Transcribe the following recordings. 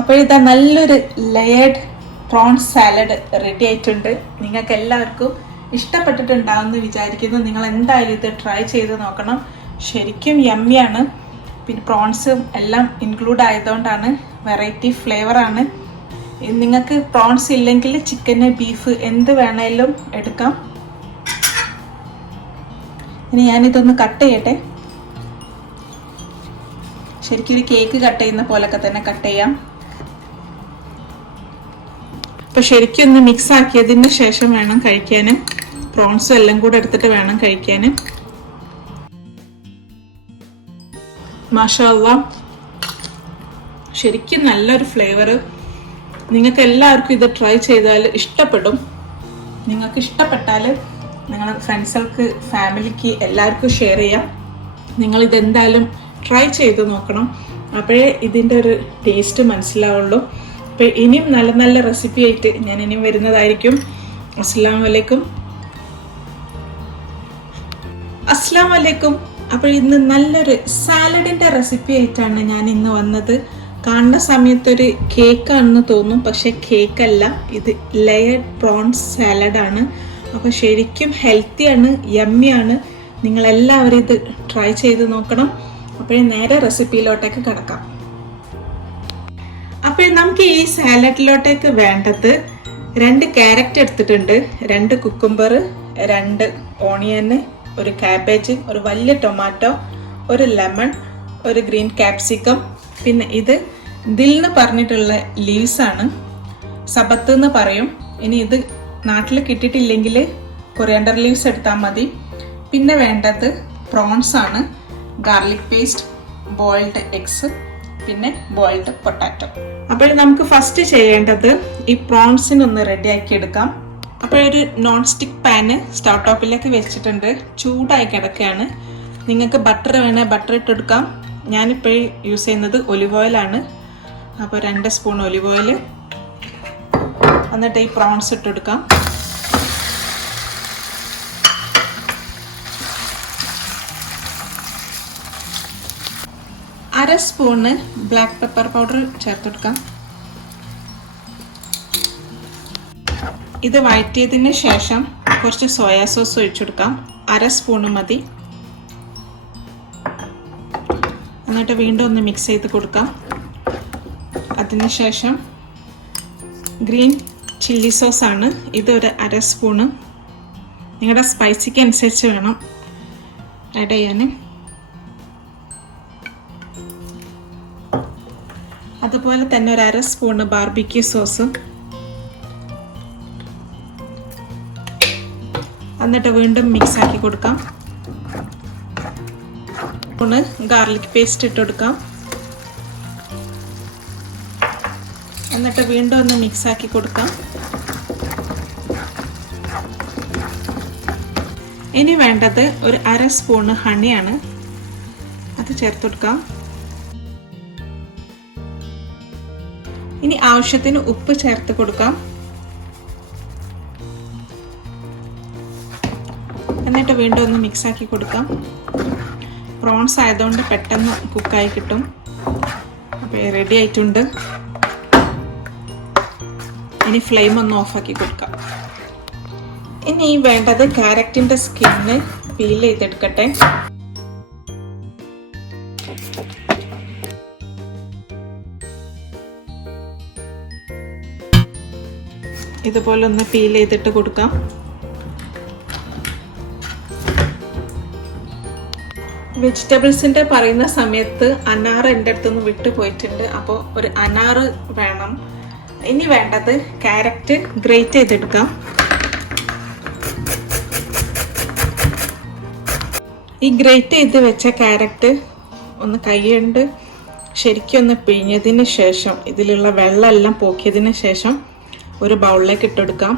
അപ്പോൾ ഇതാ നല്ലൊരു ലെയർഡ് പ്രോൺസ് സാലഡ് റെഡി ആയിട്ടുണ്ട്. നിങ്ങൾക്ക് എല്ലാവർക്കും ഇഷ്ടപ്പെട്ടിട്ടുണ്ടാവുമെന്ന് വിചാരിക്കുന്നു. നിങ്ങൾ എന്തായാലും ഇത് ട്രൈ ചെയ്ത് നോക്കണം. ശരിക്കും യമ്മിയാണ്. പിന്നെ പ്രോൺസും എല്ലാം ഇൻക്ലൂഡ് ആയതുകൊണ്ടാണ് വെറൈറ്റി ഫ്ലേവറാണ്. നിങ്ങൾക്ക് പ്രോൺസ് ഇല്ലെങ്കിൽ ചിക്കന് ബീഫ് എന്ത് വേണേലും എടുക്കാം. ഇനി ഞാനിതൊന്ന് കട്ട് ചെയ്യട്ടെ. ശരിക്കും ഒരു കേക്ക് കട്ട് ചെയ്യുന്ന പോലൊക്കെ തന്നെ കട്ട് ചെയ്യാം. അപ്പോൾ ശരിക്കും ഒന്ന് മിക്സ് ആക്കിയതിന് ശേഷം വേണം കഴിക്കാൻ. പ്രോൺസും എല്ലാം കൂടെ എടുത്തിട്ട് വേണം കഴിക്കാൻ. മാഷാ അല്ലാഹ്, ശരിക്കും നല്ലൊരു ഫ്ലേവർ. നിങ്ങൾക്ക് എല്ലാവർക്കും ഇത് ട്രൈ ചെയ്താൽ ഇഷ്ടപ്പെടും. നിങ്ങൾക്ക് ഇഷ്ടപ്പെട്ടാൽ നിങ്ങളുടെ ഫ്രണ്ട്സുകൾക്ക്, ഫാമിലിക്ക് എല്ലാവർക്കും ഷെയർ ചെയ്യാം. നിങ്ങളിതെന്തായാലും ട്രൈ ചെയ്ത് നോക്കണം. അപ്പോഴേ ഇതിൻ്റെ ഒരു ടേസ്റ്റ് മനസ്സിലാവുള്ളൂ. അപ്പോൾ ഇനിയും നല്ല നല്ല റെസിപ്പി ആയിട്ട് ഞാൻ ഇനിയും വരുന്നതായിരിക്കും. അസ്സലാമു അലൈക്കും. അപ്പോൾ ഇന്ന് നല്ലൊരു സാലഡിൻ്റെ റെസിപ്പി ആയിട്ടാണ് ഞാൻ ഇന്ന് വന്നത്. കാണുന്ന സമയത്തൊരു കേക്കാണെന്ന് തോന്നും, പക്ഷെ കേക്കല്ല, ഇത് ലെയർഡ് പ്രോൺസ് സാലഡാണ്. അപ്പോൾ ശരിക്കും ഹെൽത്തിയാണ്, യമ്മിയാണ്. നിങ്ങളെല്ലാവരും ഇത് ട്രൈ ചെയ്ത് നോക്കണം. അപ്പോഴേ നേരെ റെസിപ്പിയിലോട്ടേക്ക് കിടക്കാം. അപ്പോൾ നമുക്ക് ഈ സാലഡിലോട്ടേക്ക് വേണ്ടത് 2 ക്യാരറ്റ് എടുത്തിട്ടുണ്ട്, 2 കുക്കുംബർ, 2 ഓണിയന്, 1 കാബേജ്, ഒരു വലിയ ടൊമാറ്റോ, 1 ലെമൺ, 1 ഗ്രീൻ ക്യാപ്സിക്കം. പിന്നെ ഇത് ദിൽന്ന് പറഞ്ഞിട്ടുള്ള ലീവ്സ് ആണ്, സബത്ത് എന്ന് പറയും. ഇനി ഇത് നാട്ടിൽ കിട്ടിയിട്ടില്ലെങ്കിൽ കൊറിയാണ്ടർ ലീവ്സ് എടുത്താൽ മതി. പിന്നെ വേണ്ടത് പ്രോൺസ് ആണ്, ഗാർലിക് പേസ്റ്റ്, ബോയിൽഡ് എഗ്സ്, പിന്നെ ബോയിൽഡ് പൊട്ടാറ്റോ. അപ്പോൾ നമുക്ക് ഫസ്റ്റ് ചെയ്യേണ്ടത് ഈ പ്രോൺസിനൊന്ന് റെഡിയാക്കി എടുക്കാം. അപ്പോൾ ഒരു നോൺ സ്റ്റിക്ക് പാന് സ്റ്റൗ ടോപ്പിലേക്ക് വെച്ചിട്ടുണ്ട്, ചൂടായി കിടക്കുകയാണ്. നിങ്ങൾക്ക് ബട്ടർ വേണേൽ ബട്ടർ ഇട്ടെടുക്കാം. ഞാനിപ്പോൾ യൂസ് ചെയ്യുന്നത് ഒലിവ് ഓയിലാണ്. അപ്പോൾ 2 സ്പൂൺ ഒലിവ് ഓയിൽ. എന്നിട്ട് ഈ പ്രോൺസ് ഇട്ടെടുക്കാം. അര സ്പൂണ് ബ്ലാക്ക് പെപ്പർ പൗഡർ ചേർത്തെടുക്കാം. ഇത് വഴറ്റിയതിന് ശേഷം കുറച്ച് സോയാ സോസ് ഒഴിച്ചെടുക്കാം. അര സ്പൂണ് മതി. എന്നിട്ട് വീണ്ടും ഒന്ന് മിക്സ് ചെയ്ത് കൊടുക്കാം. അതിനുശേഷം ഗ്രീൻ ചില്ലി സോസാണ്, ഇതൊരു അര സ്പൂണ്. നിങ്ങളുടെ സ്പൈസിക്ക് അനുസരിച്ച് വേണം ആഡ് ചെയ്യാൻ. അതുപോലെ തന്നെ ഒരു അര സ്പൂണ് ബാർബിക്യൂ സോസ്. എന്നിട്ട് വീണ്ടും മിക്സ് ആക്കി കൊടുക്കാം. ഗാർലിക് പേസ്റ്റ് ഇട്ട് കൊടുക്കാം. എന്നിട്ട് വീണ്ടും ഒന്ന് മിക്സ് ആക്കി കൊടുക്കാം. ഇനി വേണ്ടത് ഒരു അര സ്പൂണ് ഹണിയാണ്, അത് ചേർത്ത് കൊടുക്കാം. ഇനി ആവശ്യത്തിന് ഉപ്പ് ചേർത്ത് കൊടുക്കാം. എന്നിട്ട് വീണ്ടും ഒന്ന് മിക്സ് ആക്കി കൊടുക്കാം. പ്രോൺസ് ആയതുകൊണ്ട് പെട്ടെന്ന് കുക്കായി കിട്ടും. അപ്പോൾ റെഡി ആയിട്ടുണ്ട്. ഇനി ഫ്ലെയിം ഒന്ന് ഓഫാക്കി കൊടുക്കാം. ഇനി വേണ്ടത് ക്യാരറ്റിൻ്റെ സ്കിന്ന് പീൽ ചെയ്തെടുക്കട്ടെ. ഇതുപോലെ ഒന്ന് പീൽ ചെയ്തിട്ട് കൊടുക്കാം. വെജിറ്റബിൾസിൻ്റെ പറയുന്ന സമയത്ത് അനാർ എൻ്റെ അടുത്തുനിന്ന് വിട്ടു പോയിട്ടുണ്ട്. അപ്പോൾ ഒരു അനാർ വേണം. ഇനി വേണ്ടത് ക്യാരറ്റ് ഗ്രേറ്റ് ചെയ്തെടുക്കാം. ഈ ഗ്രേറ്റ് ചെയ്ത് വെച്ച ക്യാരറ്റ് ഒന്ന് കൈകൊണ്ട് ശരിക്കും ഒന്ന് പിഴിഞ്ഞതിന് ശേഷം, ഇതിലുള്ള വെള്ളമെല്ലാം പോക്കിയതിന് ശേഷം ഒരു ബൗളിലേക്ക് ഇട്ടെടുക്കാം.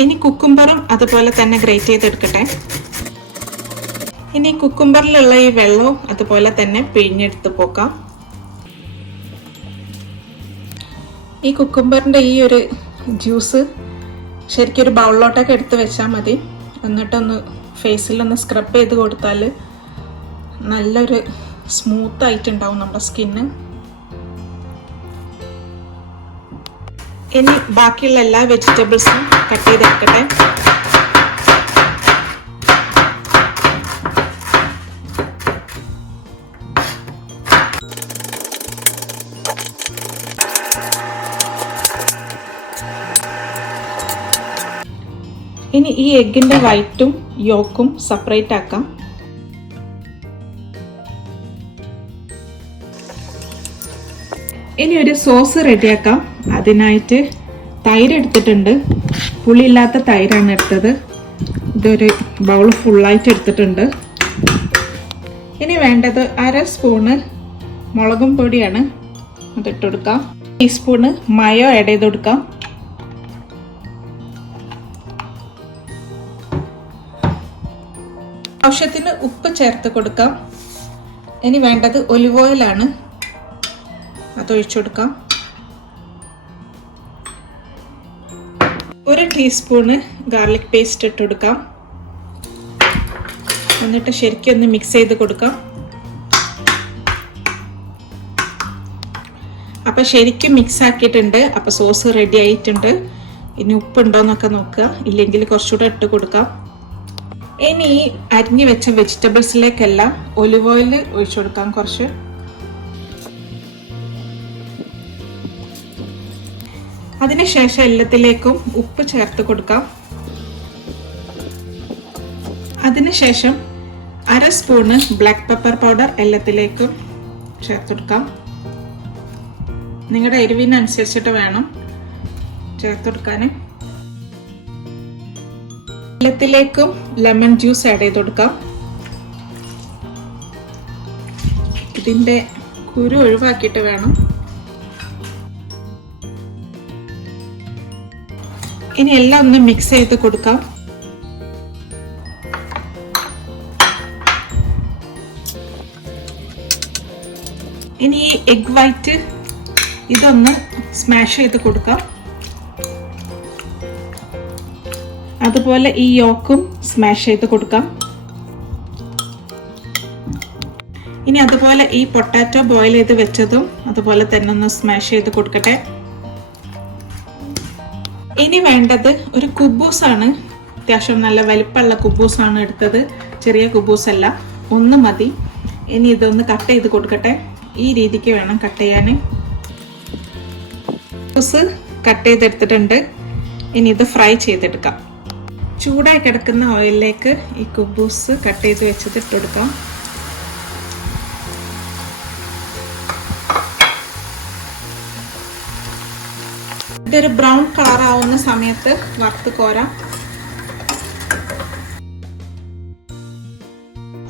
ഇനി കുക്കുംബറും അതുപോലെ തന്നെ ഗ്രേറ്റ് ചെയ്തെടുക്കട്ടെ. ഇനി കുക്കുംബറിലുള്ള ഈ വെള്ളവും അതുപോലെ തന്നെ പിഴിഞ്ഞെടുത്ത് പോക്കാം. ഈ കുക്കുംബറിൻ്റെ ഈ ഒരു ജ്യൂസ് ശരിക്കും ഒരു ബൗളിലോട്ടൊക്കെ എടുത്ത് വെച്ചാൽ മതി. എന്നിട്ടൊന്ന് ഫേസിലൊന്ന് സ്ക്രബ് ചെയ്ത് കൊടുത്താൽ നല്ലൊരു സ്മൂത്ത് ആയിട്ടുണ്ടാവും നമ്മുടെ സ്കിന്ന്. ഇനി ബാക്കിയുള്ള എല്ലാ വെജിറ്റബിൾസും കട്ട് ചെയ്തെടുക്കട്ടെ. ഇനി ഈ എഗ്ഗിന്റെ വൈറ്റും യോക്കും സെപ്പറേറ്റ് ആക്കാം. ഇനി ഒരു സോസ് റെഡിയാക്കാം. അതിനായിട്ട് തൈര് എടുത്തിട്ടുണ്ട്. പുളിയില്ലാത്ത തൈരാണ് എടുത്തത്. ഇതൊരു ബൗൾ ഫുള്ളായിട്ട് എടുത്തിട്ടുണ്ട്. ഇനി വേണ്ടത് 1/2 സ്പൂണ് മുളകും പൊടിയാണ്. അതിട്ട് കൊടുക്കാം. ടീസ്പൂണ് മയോ ആഡ് ചെയ്ത് കൊടുക്കാം. ആവശ്യത്തിന് ഉപ്പ് ചേർത്ത് കൊടുക്കാം. ഇനി വേണ്ടത് ഒലിവ് ഓയിലാണ്. അതൊഴിച്ചു കൊടുക്കാം. 1 ടീസ്പൂണ് ഗാർലിക് പേസ്റ്റ് ഇട്ട് കൊടുക്കാം. എന്നിട്ട് ശരിക്കും ഒന്ന് മിക്സ് ചെയ്ത് കൊടുക്കാം. അപ്പം ശരിക്കും മിക്സ് ആക്കിയിട്ടുണ്ട്. അപ്പം സോസ് റെഡി ആയിട്ടുണ്ട്. ഇനി ഉപ്പുണ്ടോയെന്നൊക്കെ നോക്കുക. ഇല്ലെങ്കിൽ കുറച്ചുകൂടെ ഇട്ട് കൊടുക്കാം. ഇനി ഈ അരിഞ്ഞു വെച്ച വെജിറ്റബിൾസിലേക്കെല്ലാം ഒലിവ് ഓയിൽ ഒഴിച്ചു കൊടുക്കാം. കുറച്ച് അതിനുശേഷം എല്ലാത്തിലേക്കും ഉപ്പ് ചേർത്ത് കൊടുക്കാം. അതിനുശേഷം 1/2 സ്പൂണ് ബ്ലാക്ക് പെപ്പർ പൗഡർ എല്ലാത്തിലേക്കും ചേർത്ത് കൊടുക്കാം. നിങ്ങളുടെ എരിവിനനുസരിച്ചിട്ട് വേണം ചേർത്ത് കൊടുക്കാൻ. എല്ലാത്തിലേക്കും ലെമൺ ജ്യൂസ് ആഡ് ചെയ്ത് കൊടുക്കാം. ഇതിന്റെ കുരു ഒഴിവാക്കിയിട്ട് വേണം. ഇനി എല്ലാം ഒന്ന് മിക്സ് ചെയ്ത് കൊടുക്കാം. ഇനി ഈ എഗ് വൈറ്റ് ഇതൊന്ന് സ്മാഷ് ചെയ്ത് കൊടുക്കാം. അതുപോലെ ഈ യോക്കും സ്മാഷ് ചെയ്ത് കൊടുക്കാം. ഇനി അതുപോലെ ഈ പൊട്ടാറ്റോ ബോയിൽ ചെയ്ത് വെച്ചതും അതുപോലെ തന്നെ ഒന്ന് സ്മാഷ് ചെയ്ത് കൊടുക്കട്ടെ. ഇനി വേണ്ടത് ഒരു കുബൂസാണ്. അത്യാവശ്യം നല്ല വലിപ്പമുള്ള കുബൂസാണ് എടുത്തത്. ചെറിയ കുബൂസല്ല, ഒന്ന് മതി. ഇനി ഇതൊന്ന് കട്ട് ചെയ്ത് കൊടുക്കട്ടെ. ഈ രീതിക്ക് വേണം കട്ട് ചെയ്യാൻ. കുബൂസ് കട്ട് ചെയ്തെടുത്തിട്ടുണ്ട്. ഇനി ഇത് ഫ്രൈ ചെയ്തെടുക്കാം. ചൂടായി കിടക്കുന്ന ഓയിലിലേക്ക് ഈ കുബൂസ് കട്ട് ചെയ്ത് വെച്ചത് ഇട്ടെടുക്കാം. ഇതൊരു ബ്രൗൺ കളർ ആവുന്ന സമയത്ത് വറുത്ത് കോരാം.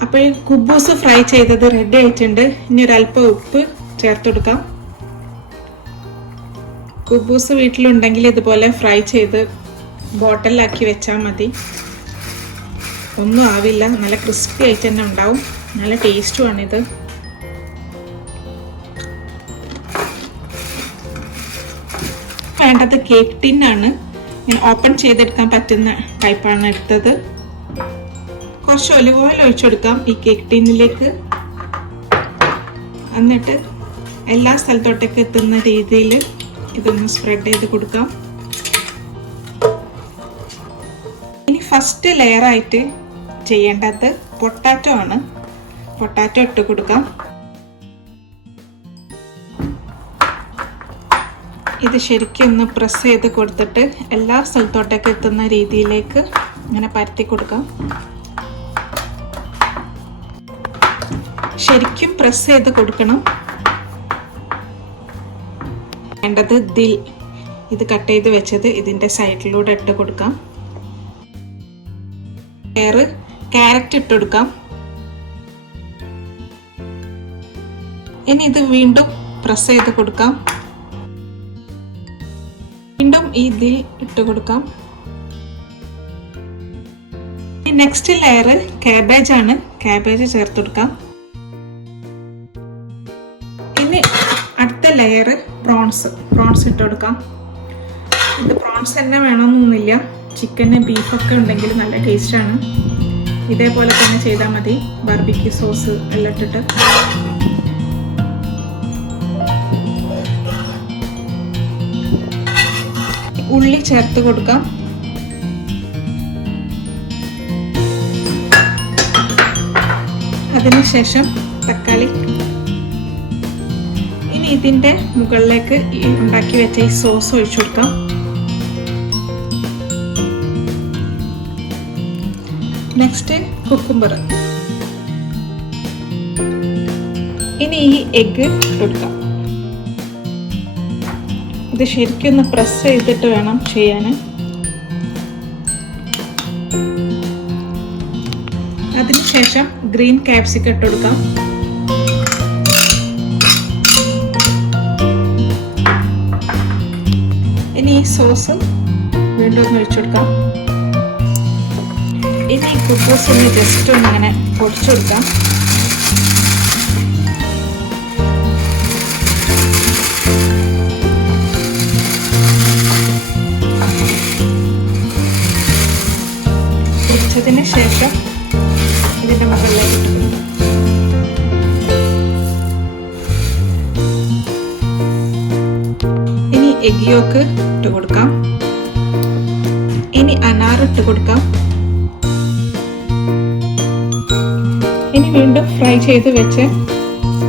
അപ്പോൾ ഈ കുബൂസ് ഫ്രൈ ചെയ്തത് റെഡി ആയിട്ടുണ്ട്. ഇനി ഒരല്പം ഉപ്പ് ചേർത്ത് കൊടുക്കാം. കുബൂസ് വീട്ടിലുണ്ടെങ്കിൽ ഇതുപോലെ ഫ്രൈ ചെയ്ത് ബോട്ടിലാക്കി വെച്ചാൽ മതി. ഒന്നും ആവില്ല, നല്ല ക്രിസ്പി ആയിട്ട് തന്നെ ഉണ്ടാവും. നല്ല ടേസ്റ്റുമാണിത്. വേണ്ടത് കേക്ക് ടിന്നാണ്. ഇങ്ങനെ ഓപ്പൺ ചെയ്തെടുക്കാൻ പറ്റുന്ന ടൈപ്പാണ് എടുത്തത്. കുറച്ച് ഒലിവ് ഓയിൽ ഒഴിച്ചെടുക്കാം ഈ കേക്ക് ടിന്നിലേക്ക്. എന്നിട്ട് എല്ലാ സ്ഥലത്തോട്ടേക്ക് എത്തുന്ന രീതിയിൽ ഇതൊന്ന് സ്പ്രെഡ് ചെയ്ത് കൊടുക്കാം. ഇനി ഫസ്റ്റ് ലെയറായിട്ട് ചെയ്യേണ്ടത് പൊട്ടാറ്റോ ആണ്. പൊട്ടാറ്റോ ഇട്ട് കൊടുക്കാം. ഇത് ശരിക്കും ഒന്ന് പ്രസ് ചെയ്ത് കൊടുത്തിട്ട് എല്ലാ സ്ഥലത്തോട്ടേക്ക് എത്തുന്ന രീതിയിലേക്ക് ഇങ്ങനെ പരത്തി കൊടുക്കാം. ശരിക്കും പ്രസ് ചെയ്ത് കൊടുക്കണം. വേണ്ടത് ദിൽ, ഇത് കട്ട് ചെയ്ത് വെച്ചത് ഇതിന്റെ സൈഡിലൂടെ ഇട്ട് കൊടുക്കാം. ക്യാരറ്റ് ഇട്ട് കൊടുക്കാം. ഇനി ഇത് വീണ്ടും പ്രസ് ചെയ്ത് കൊടുക്കാം. വീണ്ടും ഇതിൽ ഇട്ട് കൊടുക്കാം. നെക്സ്റ്റ് ലെയർ കാബേജ് ആണ്. കാബേജ് ചേർത്ത് കൊടുക്കാം. ഇനി അടുത്ത ലെയർ പ്രോൺസ് ഇട്ട് കൊടുക്കാം. ഇത് പ്രോൺസ് തന്നെ വേണമെന്നൊന്നുമില്ല. ചിക്കന് ബീഫൊക്കെ ഉണ്ടെങ്കിൽ നല്ല ടേസ്റ്റാണ്. ഇതേപോലെ തന്നെ ചെയ്താൽ മതി. ബാർബിക്യൂ സോസ് എല്ലാം ഇട്ടിട്ട്. ഉള്ളി ചേർത്ത് കൊടുക്കാം. അതിനുശേഷം തക്കാളി. ഇനി ഇതിൻ്റെ മുകളിലേക്ക് ഈ ഉണ്ടാക്കി വെച്ച ഈ സോസ് ഒഴിച്ചു കൊടുക്കാം. Next cucumber. ഇനി ഈ എഗ്ഗ് ഇട്ടെടുക്കാം. ഇത് ശരിക്കും ഒന്ന് പ്രസ് ചെയ്തിട്ട് വേണം ചെയ്യാൻ. അതിനുശേഷം ഗ്രീൻ ക്യാപ്സിക്കം ഇട്ട് കൊടുക്കാം. ഇനി ഈ സോസ് വീണ്ടും ഒന്ന് ഒഴിച്ചു കൊടുക്കാം. ഇനി ഈ കുബൂസ് ഒന്ന് ജസ്റ്റ് ഒന്ന് അങ്ങനെ പൊടിച്ചു കൊടുക്കാം. പൊടിച്ചതിന് ശേഷം ഇതിൻ്റെ മുകളിലേക്ക് ഇട്ട് കൊടുക്കാം. ഇനി എഗ് യോക്ക് ഇട്ട് കൊടുക്കാം. ഇനി അനാർ ഇട്ട് കൊടുക്കാം. ഇനി വീണ്ടും ഫ്രൈ ചെയ്ത് വെച്ച്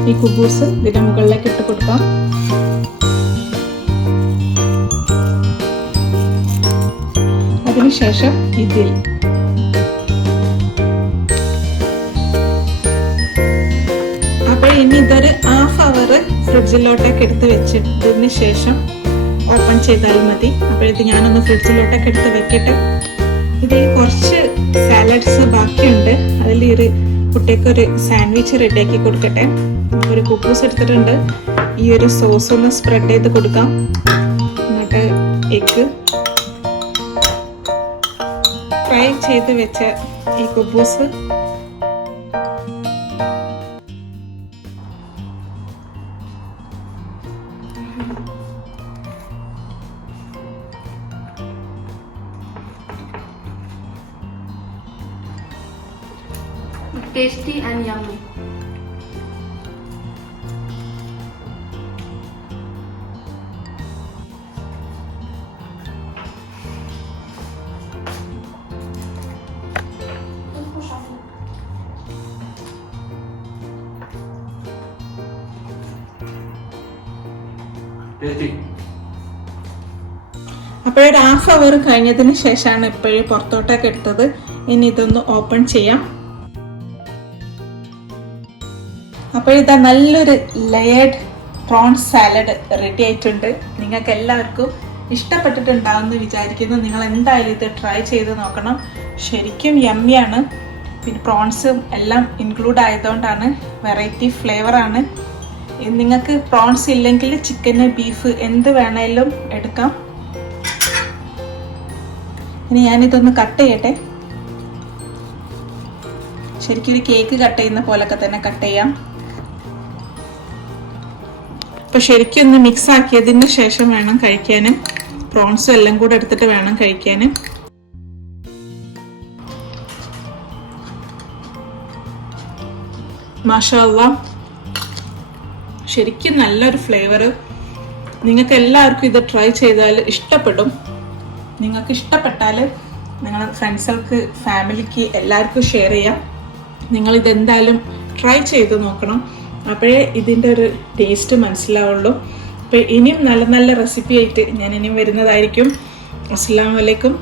ഈ കുബൂസ് ഇതിൻ്റെ മുകളിലേക്ക് ഇട്ട് കൊടുക്കാം. അതിനുശേഷം ഇതിൽ അപ്പോൾ ഇനി ഇതൊരു ഹാഫ് അവർ ഫ്രിഡ്ജിലോട്ടൊക്കെ എടുത്ത് വെച്ചിട്ടതിന് ശേഷം ഓപ്പൺ ചെയ്താൽ മതി. അപ്പോൾ ഇത് ഞാനൊന്ന് ഫ്രിഡ്ജിലോട്ടൊക്കെ എടുത്ത് വെക്കട്ടെ. ഇതിൽ കുറച്ച് സാലഡ്സ് ബാക്കിയുണ്ട്. അതിൽ ഒരു കുട്ടിക്കൊരു സാൻഡ്വിച്ച് റെഡിയാക്കി കൊടുക്കട്ടെ. ഒരു കുബൂസ് എടുത്തിട്ടുണ്ട്. ഈ ഒരു സോസ് ഒന്ന് സ്പ്രെഡ് ചെയ്ത് കൊടുക്കാം. എന്നിട്ട് എഗ്ഗ് ഫ്രൈ ചെയ്ത് വെച്ച ഈ കുബൂസ് tasty and yummy. അപ്പോഴൊരു ഹാഫ് അവർ കഴിഞ്ഞതിന് ശേഷമാണ് ഇപ്പോഴും പുറത്തോട്ടൊക്കെ എടുത്തത്. ഇനി ഇതൊന്ന് ഓപ്പൺ ചെയ്യാം. അപ്പോൾ ഇതാ നല്ലൊരു ലെയർഡ് പ്രോൺ സാലഡ് റെഡി ആയിട്ടുണ്ട്. നിങ്ങൾക്ക് എല്ലാവർക്കും ഇഷ്ടപ്പെട്ടിട്ടുണ്ടാവുമെന്ന് വിചാരിക്കുന്നു. നിങ്ങൾ എന്തായാലും ഇത് ട്രൈ ചെയ്ത് നോക്കണം. ശരിക്കും യമ്മിയാണ്. പിന്നെ പ്രോൺസും എല്ലാം ഇൻക്ലൂഡ് ആയതുകൊണ്ടാണ് വെറൈറ്റി ഫ്ലേവറാണ്. നിങ്ങൾക്ക് പ്രോൺസ് ഇല്ലെങ്കിൽ ചിക്കന് ബീഫ് എന്ത് വേണേലും എടുക്കാം. ഇനി ഞാനിതൊന്ന് കട്ട് ചെയ്യട്ടെ. ശരിക്കും ഒരു കേക്ക് കട്ട് ചെയ്യുന്ന പോലൊക്കെ തന്നെ കട്ട് ചെയ്യാം. അപ്പോൾ ശരിക്കും ഒന്ന് മിക്സ് ആക്കിയതിന് ശേഷം വേണം കഴിക്കാൻ. പ്രോൺസും എല്ലാം കൂടെ എടുത്തിട്ട് വേണം കഴിക്കാൻ. മാഷാ അല്ലാഹ്, ശരിക്കും നല്ലൊരു ഫ്ലേവർ. നിങ്ങൾക്ക് എല്ലാവർക്കും ഇത് ട്രൈ ചെയ്താൽ ഇഷ്ടപ്പെടും. നിങ്ങൾക്ക് ഇഷ്ടപ്പെട്ടാൽ നിങ്ങൾ ഫ്രണ്ട്സുകൾക്ക്, ഫാമിലിക്ക് എല്ലാവർക്കും ഷെയർ ചെയ്യാം. നിങ്ങളിതെന്തായാലും ട്രൈ ചെയ്ത് നോക്കണം. അപ്പോഴേ ഇതിൻ്റെ ഒരു ടേസ്റ്റ് മനസ്സിലാവുള്ളൂ. അപ്പോൾ ഇനിയും നല്ല നല്ല റെസിപ്പി ആയിട്ട് ഞാൻ ഇനിയും വരുന്നതായിരിക്കും. അസ്സലാമു അലൈക്കും.